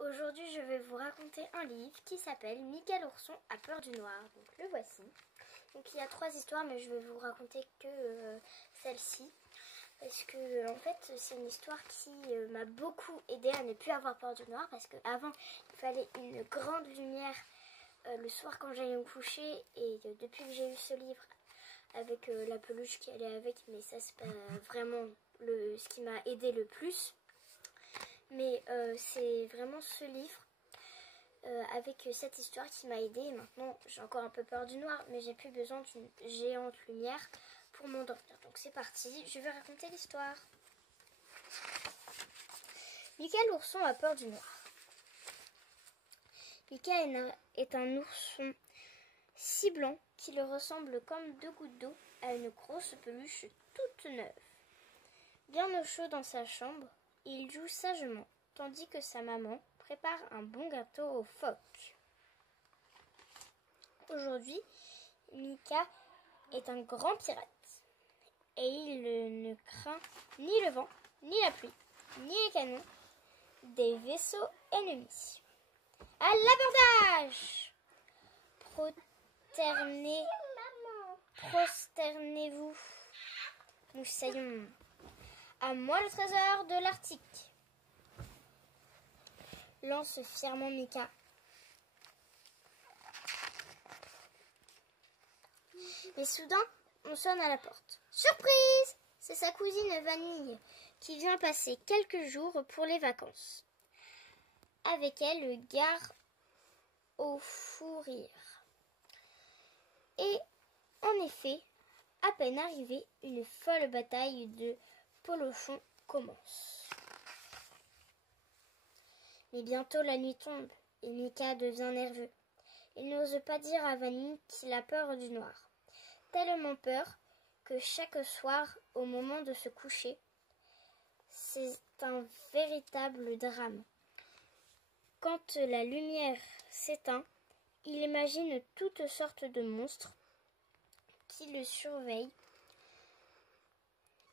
Aujourd'hui, je vais vous raconter un livre qui s'appelle Mika l'ourson a peur du noir. Donc, le voici. Donc, il y a 3 histoires, mais je vais vous raconter que celle-ci. Parce que, en fait, c'est une histoire qui m'a beaucoup aidée à ne plus avoir peur du noir. Parce qu'avant, il fallait une grande lumière le soir quand j'allais me coucher. Et depuis que j'ai eu ce livre, avec la peluche qui allait avec, mais ça, c'est pas vraiment ce qui m'a aidé le plus. Mais c'est vraiment ce livre avec cette histoire qui m'a aidée. Et maintenant, j'ai encore un peu peur du noir, mais j'ai plus besoin d'une géante lumière pour m'endormir. Donc c'est parti, je vais raconter l'histoire. Mika l'ourson a peur du noir. Mika est un ourson si blanc qu'il ressemble comme 2 gouttes d'eau à une grosse peluche toute neuve. Bien au chaud dans sa chambre, il joue sagement, tandis que sa maman prépare un bon gâteau aux phoques. Aujourd'hui, Mika est un grand pirate et il ne craint ni le vent, ni la pluie, ni les canons des vaisseaux ennemis. À l'abordage! Prosternez-vous, moussaillons. À moi le trésor de l'Arctique, lance fièrement Mika. Et soudain, on sonne à la porte. Surprise! C'est sa cousine Vanille qui vient passer quelques jours pour les vacances. Avec elle, le gare au fou rire. Et en effet, à peine arrivée, une folle bataille de polochons commence. Mais bientôt la nuit tombe et Mika devient nerveux. Il n'ose pas dire à Vanille qu'il a peur du noir. Tellement peur que chaque soir, au moment de se coucher, c'est un véritable drame. Quand la lumière s'éteint, il imagine toutes sortes de monstres qui le surveillent,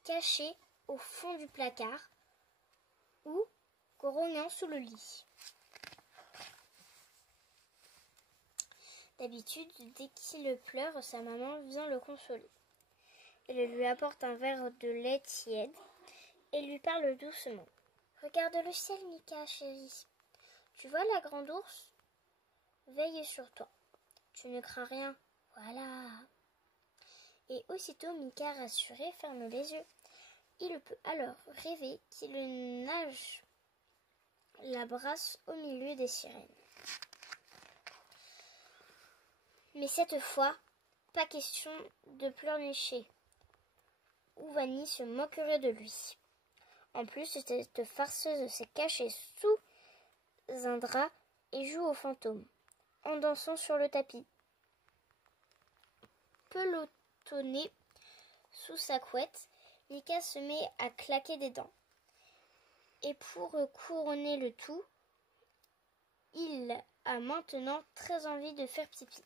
cachés au fond du placard ou grognant sous le lit. D'habitude, dès qu'il pleure, sa maman vient le consoler. Elle lui apporte un verre de lait tiède et lui parle doucement. « Regarde le ciel, Mika, chérie. Tu vois la grande ours? Veille sur toi. Tu ne crains rien. Voilà. » Et aussitôt, Mika, rassuré, ferme les yeux. Il peut alors rêver qu'il nage la brasse au milieu des sirènes. Mais cette fois, pas question de pleurnicher, ou Vanille se moquerait de lui. En plus, cette farceuse s'est cachée sous un drap et joue au fantôme, en dansant sur le tapis. Pelotonné sous sa couette, Mika se met à claquer des dents. Et pour couronner le tout, il a maintenant très envie de faire pipi.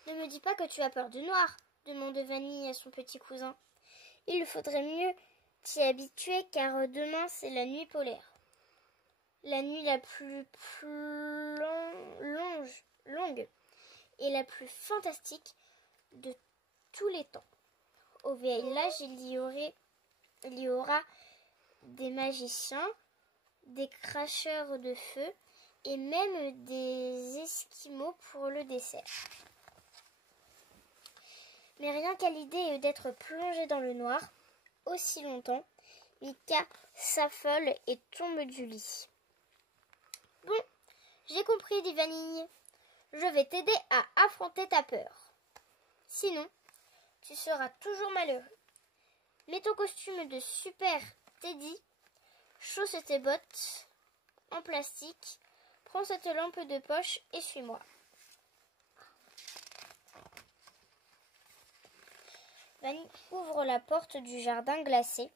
« Ne me dis pas que tu as peur du noir » demande Vanille à son petit cousin. « Il faudrait mieux t'y habituer car demain c'est la nuit polaire. La nuit la plus longue et la plus fantastique de tous les temps. Au village, il y aura des magiciens, des cracheurs de feu et même des esquimaux pour le dessert. » Mais rien qu'à l'idée d'être plongé dans le noir aussi longtemps, Mika s'affole et tombe du lit. « Bon, j'ai compris, dit Vanille. Je vais t'aider à affronter ta peur. Sinon, tu seras toujours malheureux. Mets ton costume de super Teddy, chausse tes bottes en plastique, prends cette lampe de poche et suis-moi. » Vanille ouvre la porte du jardin glacé,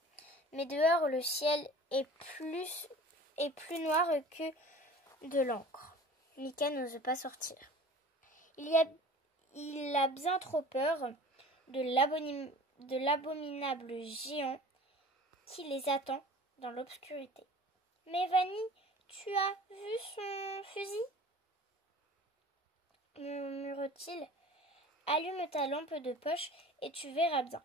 mais dehors le ciel est plus noir que de l'encre. Mika n'ose pas sortir. Il a bien trop peur de l'abominable géant qui les attend dans l'obscurité. « Mais Vanille, tu as vu son fusil ?» murmure-t-il. « Allume ta lampe de poche et tu verras bien, »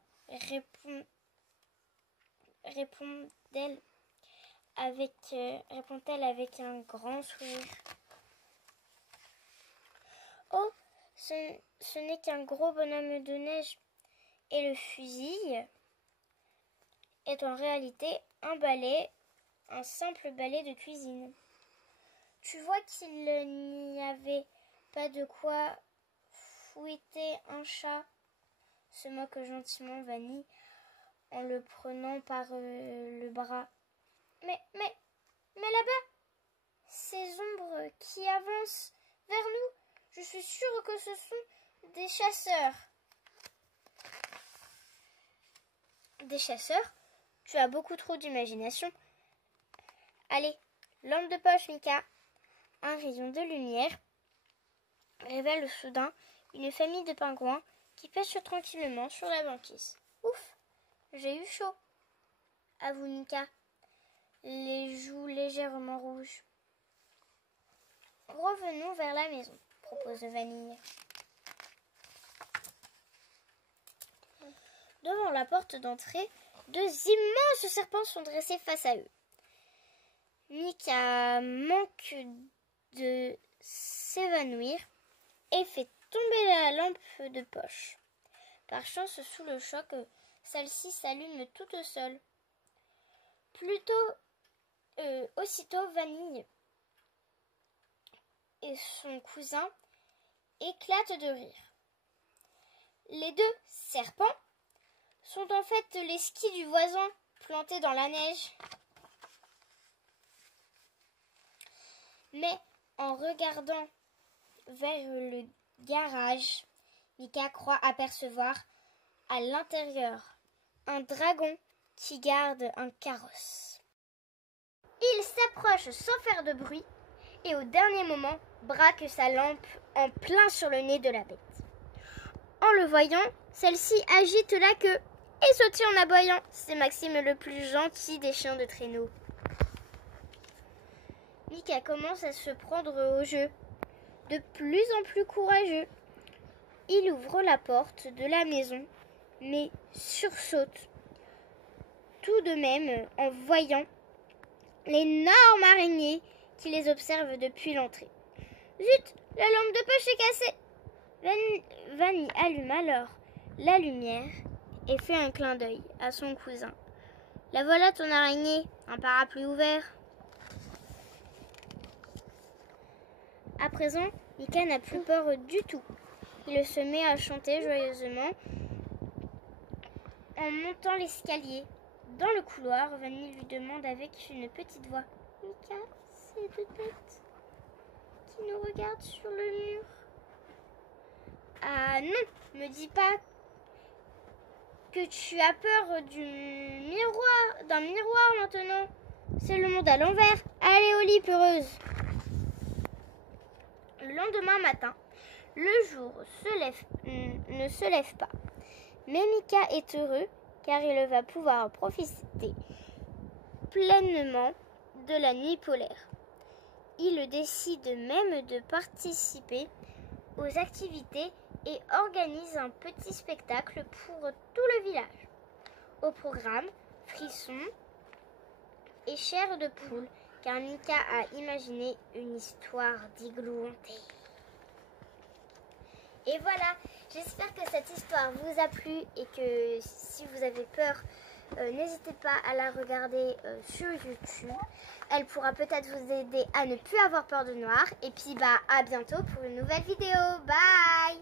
répond-elle avec un grand sourire. « Oh, ce n'est qu'un gros bonhomme de neige, et le fusil est en réalité un balai, un simple balai de cuisine. Tu vois qu'il n'y avait pas de quoi fouetter un chat, » se moque gentiment Vanille en le prenant par le bras. Mais là-bas, ces ombres qui avancent vers nous, je suis sûre que ce sont des chasseurs. Des chasseurs? Tu as beaucoup trop d'imagination. Allez, lampe de poche, Mika. Un rayon de lumière révèle soudain une famille de pingouins qui pêchent tranquillement sur la banquise. Ouf, j'ai eu chaud, avoue Mika, les joues légèrement rouges. Revenons vers la maison, propose Vanille. Devant la porte d'entrée, deux immenses serpents sont dressés face à eux. Mika manque de s'évanouir et fait tomber la lampe de poche. Par chance, sous le choc, celle-ci s'allume toute seule. Aussitôt, Vanille et son cousin éclatent de rire. Les deux serpents sont en fait les skis du voisin plantés dans la neige. Mais en regardant vers le garage, Mika croit apercevoir à l'intérieur un dragon qui garde un carrosse. Il s'approche sans faire de bruit et au dernier moment braque sa lampe en plein sur le nez de la bête. En le voyant, celle-ci agite la queue et sautille en aboyant. C'est Maxime, le plus gentil des chiens de traîneau. Mika commence à se prendre au jeu, de plus en plus courageux. Il ouvre la porte de la maison, mais sursaute tout de même en voyant l'énorme araignée qui les observe depuis l'entrée. Zut, la lampe de poche est cassée. Vanille allume alors la lumière et fait un clin d'œil à son cousin. La voilà ton araignée, un parapluie ouvert. À présent, Mika n'a plus peur du tout. Il se met à chanter joyeusement en montant l'escalier. Dans le couloir, Vanille lui demande avec une petite voix. « Mika, c'est deux têtes qui nous regardent sur le mur. »« Ah non, me dis pas que tu as peur d'un miroir maintenant. C'est le monde à l'envers. Allez au lit, peureuse. » Le lendemain matin, le jour ne se lève pas. Mais Mika est heureux car il va pouvoir profiter pleinement de la nuit polaire. Il décide même de participer aux activités et organise un petit spectacle pour tout le village. Au programme, frissons et chair de poule, car Mika a imaginé une histoire d'igloo hanté. Et voilà, j'espère que cette histoire vous a plu et que si vous avez peur, n'hésitez pas à la regarder sur YouTube. Elle pourra peut-être vous aider à ne plus avoir peur de noir. Et puis à bientôt pour une nouvelle vidéo. Bye!